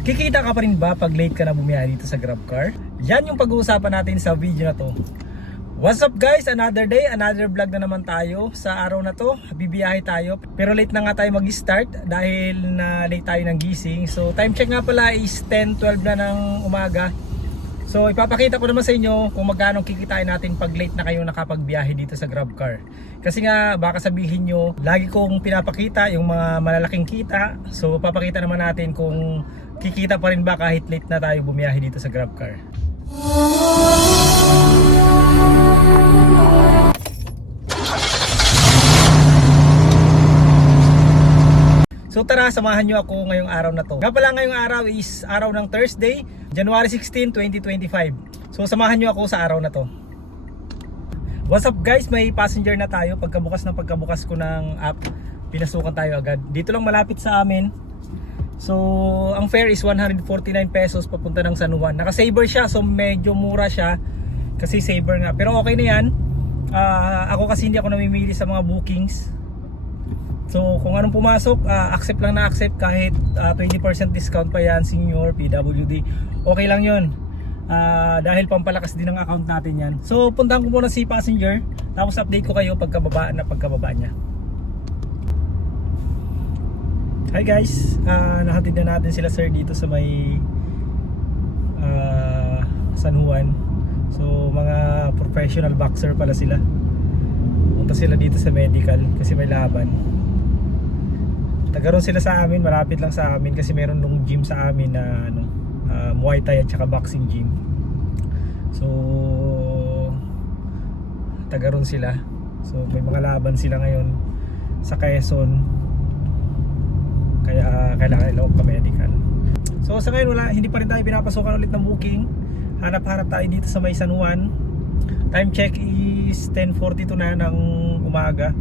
Kikita ka pa rin ba pag late ka na bumiyahe dito sa GrabCar? Yan yung pag-uusapan natin sa video na to. What's up guys? Another day, another vlog na naman tayo. Sa araw na to, bibiyahe tayo. Pero late na nga tayo mag-start dahil na late tayo ng gising. So time check nga pala is 10-12 na ng umaga. So ipapakita ko naman sa inyo kung magkano kikitain natin pag late na kayo nakapagbiyahe dito sa GrabCar. Kasi nga baka sabihin nyo, lagi kong pinapakita yung mga malalaking kita. So papakita naman natin kung kikita pa rin ba kahit late na tayo bumiyahe dito sa GrabCar. So tara, samahan nyo ako ngayong araw na to. Nga pala ngayong araw is araw ng Thursday, January 16, 2025. So samahan nyo ako sa araw na to. What's up guys? May passenger na tayo. Pagkabukas ng pagkabukas ko ng app, pinasukan tayo agad. Dito lang malapit sa amin. So, ang fare is 149 pesos papunta ng San Juan. Naka-saver siya, so medyo mura siya. Kasi saver nga. Pero okay na yan. Ah, ako kasi hindi ako namimili sa mga bookings. So kung anong pumasok, ah, accept lang na accept kahit ah, 20% discount pa yan, senior, PWD. Okay lang yun. Ah, dahil pampalakas din ang account natin yan. So puntahan ko muna si passenger, tapos update ko kayo pagkababa na pagkababa niya. Hi guys, Ah, nahatid na natin sila sir dito sa may ah, San Juan. So mga professional boxer pala sila. Punta sila dito sa medical kasi may laban. Tagaroon sila sa amin, malapit lang sa amin kasi meron nung gym sa amin na ano, ah, Muay Thai at saka boxing gym. So tagaroon sila. So may mga laban sila ngayon sa Quezon. Kaya ah, kailangan nila magpa-medical. So sa ngayon wala, hindi pa rin tayo pinapasukan ulit ng booking. Hanap-hanap tayo dito sa may San Juan. Time check is 10.42 na ng umaga.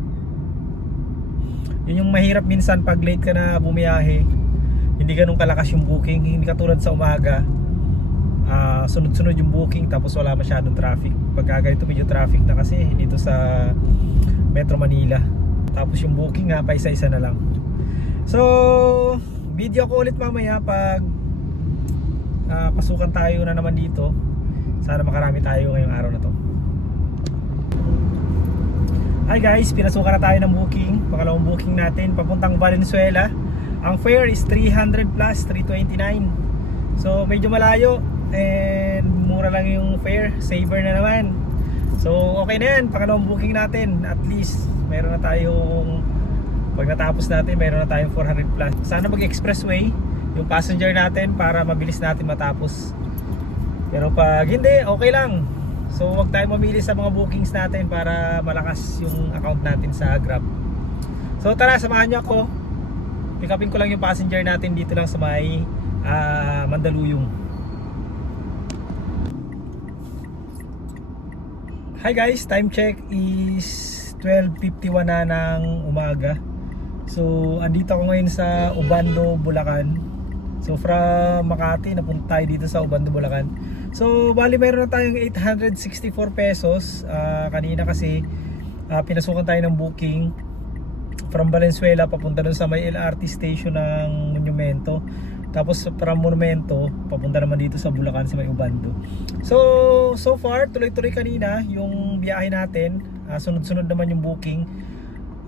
Yun yung mahirap minsan pag late ka na bumiyahe. Hindi ganun kalakas yung booking. Hindi katulad sa umaga. Ah, sunod-sunod yung booking tapos wala masyadong traffic. Pagka ganito medyo traffic na kasi dito sa Metro Manila. Tapos yung booking nga pa isa-isa na lang. So, video ko ulit mamaya pag ah, pasukan tayo na naman dito. Sana makarami tayo ngayong araw na to. Hi guys, pinasukan na tayo ng booking. Pangalawang booking natin papuntang Valenzuela. Ang fare is 300 plus, 329. So medyo malayo and mura lang yung fare. Saver na naman. So okay na yan, pangalawang booking natin. At least meron na tayong pag natapos natin, meron na tayong 400 plus. Sana mag-expressway yung passenger natin para mabilis natin matapos. Pero pag hindi, okay lang. So wag tayo mamili sa mga bookings natin para malakas yung account natin sa Grab. So tara, samahan niyo ako. Pick upin ko lang yung passenger natin dito lang sa may ah, Mandaluyong. Hi guys, time check is 12.51 na ng umaga. So andito ako ngayon sa Ubando, Bulacan. So from Makati, napunta tayo dito sa Ubando, Bulacan. So bali meron na tayong 864 pesos. Ah, kanina kasi ah, pinasukan tayo ng booking from Valenzuela papunta dun sa may LRT station ng Monumento. Tapos from Monumento, papunta naman dito sa Bulacan sa may Ubando. So, so far, tuloy-tuloy kanina yung biyahe natin. Ah, sunod-sunod naman yung booking.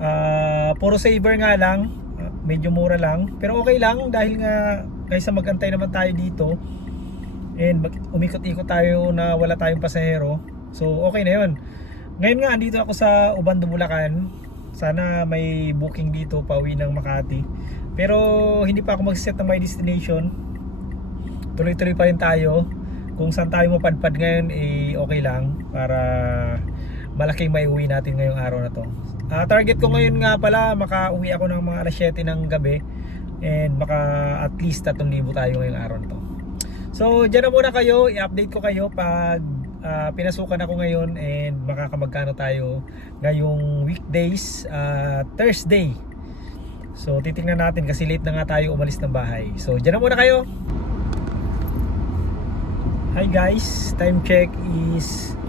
Ah, puro saver nga lang. Medyo mura lang. Pero okay lang dahil nga kaysa magantay naman tayo dito and umikot-ikot tayo na wala tayong pasahero. So okay na 'yon. Ngayon nga andito ako sa Ubando, Bulacan. Sana may booking dito pauwi ng Makati. Pero hindi pa ako mag-set ng my destination. Tuloy-tuloy pa rin tayo. Kung saan tayo mapadpad ngayon eh okay lang para malaking may uwi natin ngayong araw na to. Ah, target ko ngayon nga pala makauwi ako ng mga alas 7 ng gabi and maka at least 3,000 tayo ngayong araw na to. So, dyan na muna kayo, i-update ko kayo pag ah, pinasukan ako ngayon and makakamagkano tayo ngayong weekdays, ah, Thursday. So, titingnan natin kasi late na nga tayo umalis ng bahay. So, dyan na muna kayo. Hi guys, time check is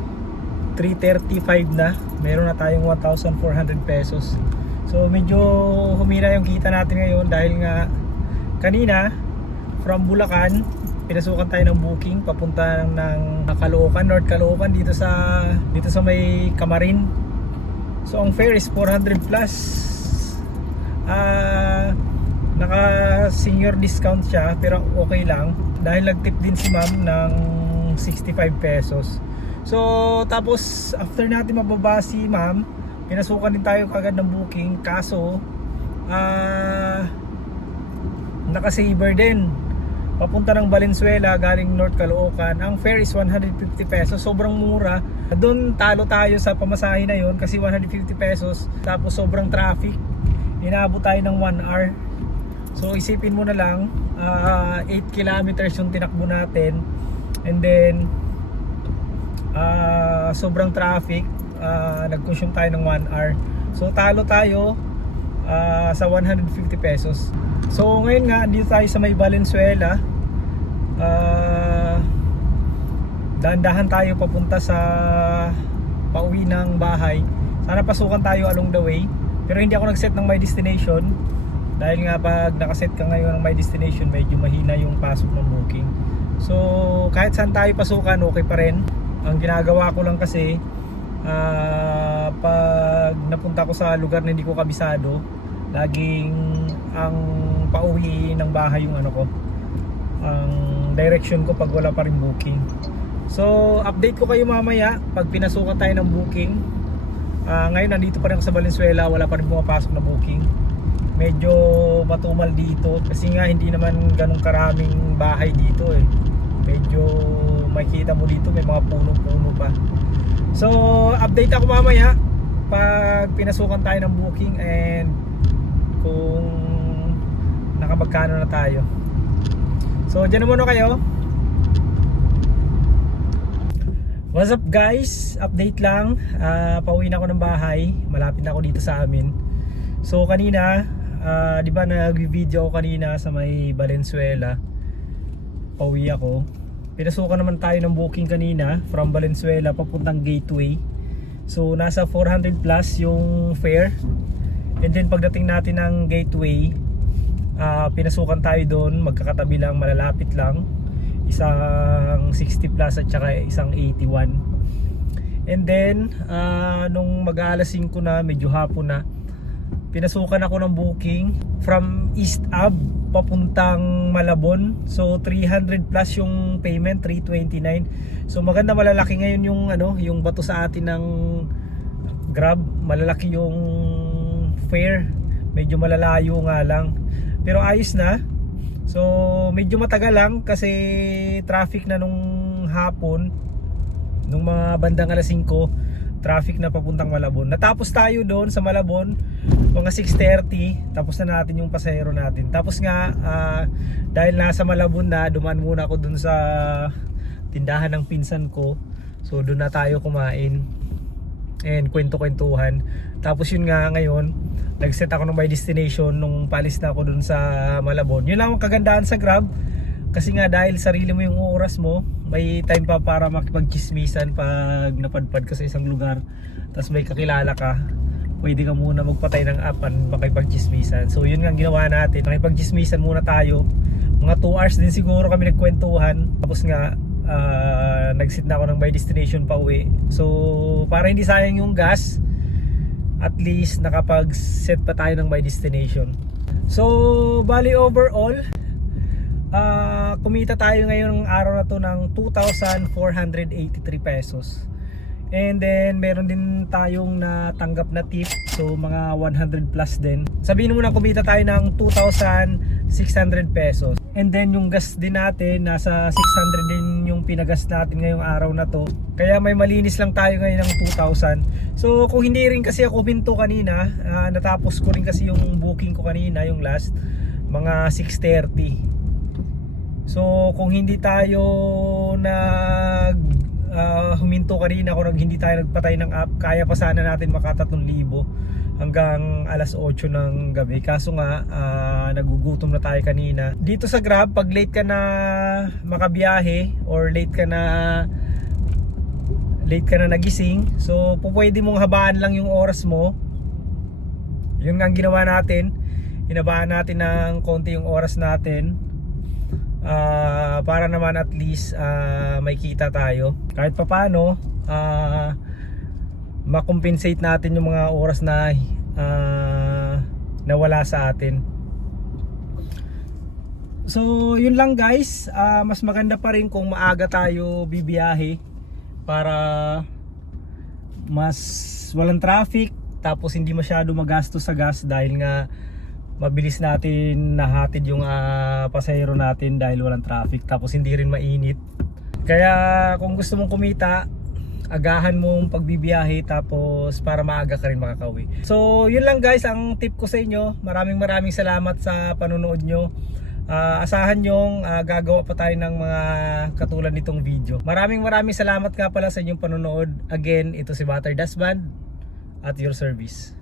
3.35 na. Meron na tayong 1,400 pesos. So, medyo humina yung kita natin ngayon dahil nga kanina from Bulacan pinasukan tayo ng booking papunta ng Caloocan, North Caloocan dito sa dito sa may Camarin. So ang fare is 400 plus. Ah naka senior discount siya pero okay lang dahil nagtip din si ma'am ng 65 pesos. So tapos after natin mababa si ma'am, pinasukan din tayo kagad ng booking. Kaso ah naka-saver din. Papunta ng Valenzuela galing North Caloocan. Ang fare is 150 pesos. Sobrang mura. Doon talo tayo sa pamasahe na yon kasi 150 pesos. Tapos sobrang traffic. Inaabot tayo ng 1 hour. So isipin mo na lang ah, 8 kilometers yung tinakbo natin. And then ah, sobrang traffic. Ah, nag-consume tayo ng 1 hour. So talo tayo ah, sa 150 pesos. So ngayon nga dito tayo sa may Valenzuela. Ah, dahan-dahan tayo papunta sa pauwi ng bahay. Sana pasukan tayo along the way. Pero hindi ako nag-set ng my destination. Dahil nga pag nakaset ka ngayon ng my destination medyo mahina yung pasok ng booking. So kahit saan tayo pasukan okay pa rin ang ginagawa ko lang kasi ah, pag napunta ko sa lugar na hindi ko kabisado laging ang pauwi ng bahay yung ano ko ang direction ko pag wala pa rin booking. So update ko kayo mamaya pag pinasukan tayo ng booking. Ah, ngayon nandito pa rin ako sa Valenzuela wala pa rin pumapasok na booking. Medyo matumal dito kasi nga hindi naman ganun karaming bahay dito eh. Medyo makikita mo dito may mga puno-puno pa so update ako mamaya pag pinasukan tayo ng booking and kung nakapagkano na tayo so dyan na muna kayo What's up guys? Update lang. Ah, pauwi na ako ng bahay. Malapit na ako dito sa amin. So kanina, ah, 'di ba nag-video ako kanina sa may Valenzuela. Pauwi ako. Pinasukan naman tayo ng booking kanina from Valenzuela papuntang Gateway. So nasa 400 plus yung fare. And then pagdating natin ng Gateway, ah, pinasukan tayo doon, magkakatabi lang, malalapit lang isang 60 plus at saka isang 81 and then ah, nung mag alas 5 na medyo hapon na pinasukan ako ng booking from East Ab papuntang Malabon. So 300 plus yung payment 329 so maganda malalaki ngayon yung ano yung bato sa atin ng Grab. Malalaki yung fare. Medyo malalayo nga lang. Pero ayos na. So medyo matagal lang kasi traffic na nung hapon. Nung mga bandang alas 5 traffic na papuntang Malabon. Natapos tayo doon sa Malabon mga 6.30 tapos na natin yung pasahero natin. Tapos nga ah, dahil nasa Malabon na dumaan muna ako doon sa tindahan ng pinsan ko. So doon na tayo kumain and kwento-kwentuhan. Tapos yun nga ngayon, nag-set ako ng my destination nung palis na ako dun sa Malabon. Yun lang ang kagandahan sa Grab. Kasi nga dahil sarili mo yung oras mo, may time pa para makipagchismisan pag napadpad ka sa isang lugar. Tapos may kakilala ka, pwede ka muna magpatay ng app at makipagchismisan. So yun nga ginawa natin. Makipagchismisan muna tayo. Mga 2 hours din siguro kami nagkwentuhan. Tapos nga, ah, nag-sit na ako ng by destination pa uwi. So para hindi sayang yung gas, at least nakapag-set pa tayo ng my destination. So, bali overall, ah kumita tayo ngayon ng araw na to ng 2,483 pesos. And then, meron din tayong natanggap na tip. So, mga 100 plus din. Sabihin mo na kumita tayo ng 2,600 pesos. And then, yung gas din natin, nasa 600 din yung pinagas natin ngayong araw na to. Kaya may malinis lang tayo ngayon ng 2,000. So, kung hindi rin kasi ako pinto kanina, ah, natapos ko rin kasi yung booking ko kanina, yung last, mga 6.30. So, kung hindi tayo nag ah, huminto kanina kung hindi tayo nagpatay ng app, kaya pa sana natin maka 3,000 hanggang alas 8 ng gabi. Kaso nga, ah, nagugutom na tayo kanina. Dito sa Grab, pag late ka na makabiyahe or late ka na late ka na nagising, so pwede mong habaan lang yung oras mo. Yun nga ang ginawa natin. Hinabaan natin ng konti yung oras natin Ah, para naman at least ah, may kita tayo. Kahit papano, ah makompensate natin yung mga oras na ah, nawala sa atin. So, yun lang guys. Ah, mas maganda pa rin kung maaga tayo bibiyahe para mas walang traffic tapos hindi masyado magastos sa gas dahil nga mabilis natin nahatid yung ah, pasahero natin dahil walang traffic tapos hindi rin mainit. Kaya kung gusto mong kumita, agahan mong pagbibiyahe tapos para maaga ka rin makakauwi. So, yun lang guys ang tip ko sa inyo. Maraming maraming salamat sa panonood nyo. Ah, asahan nyong ah, gagawa pa tayo ng mga katulad nitong video. Maraming maraming salamat nga pala sa inyong panonood. Again, ito si Butter Das Band at your service.